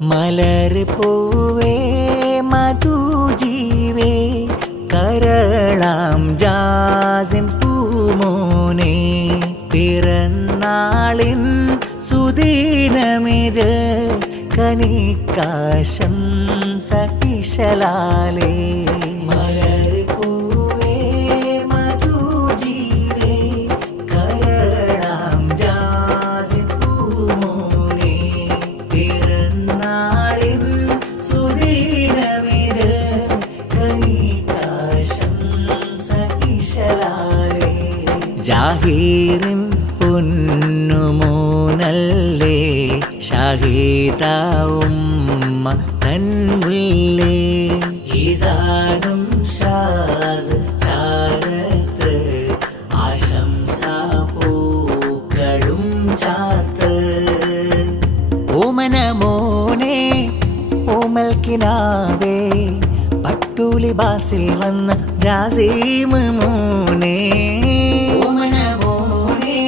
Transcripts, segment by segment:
മലർ പൂവേ മധുജീവേ കരളാം ജാസിം പൂമോനെ പിറന്നാളിൻ സുദീനമിത് കനിക്കാശം സഹിഷലാലേ മലർ പൂവേ മധുജീവേ കരളാം ജാസിം പൂമോനെ പിറന്നാളിൻ സുദീനമിത് കനിക്കാശം സഹിഷലാലേ ജാഹീറിൻ പൊന്നുമോനല്ലേ ഷാഹിദ ഉമ്മ തൻമുല്ലേ ഈസാനും ഷാസ് ചാരത്ത് ആശംസ പൂക്കളും ചാത്ത് ഓമന മോനെ ഓമൽ കിനാവേ പട്ടൂലി ബാസിൽ വന്ന ജാസീം മോനെ ഓമന മോനെ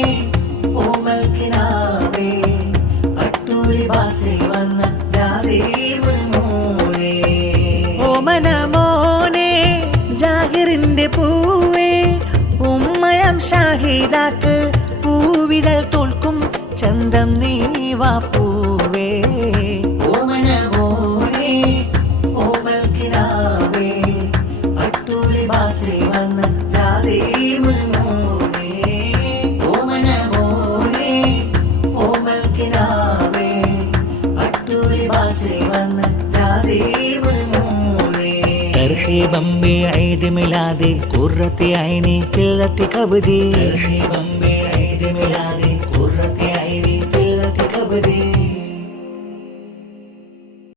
ഓമൽ കിനാവേ പട്ടൂലി ബാസിൽ വന്ന ജാസീം മോനെ ഓമന മോനെ ജാഹിറിന്റെ പൂവേ ഉമ്മയം ഷാഹിദാക്ക് പൂവിതൾ തോൽക്കും ചന്തം നീവാ പൂവേ ഓമന മോനെ ഓമൽ കിനാവേ പട്ടൂലി ബാസിൽ വന്ന ജാസീം മോനെ ഓമന മോനെ ഓമൽ കിനാവേ പട്ടൂലി ബാസിൽ വന്ന ജാസീം മോനെ തർഹീബം ബിഈദ് മിലാദി ഖുർറത്തി ഐനി ഫില്ലത്തി കബ്ദി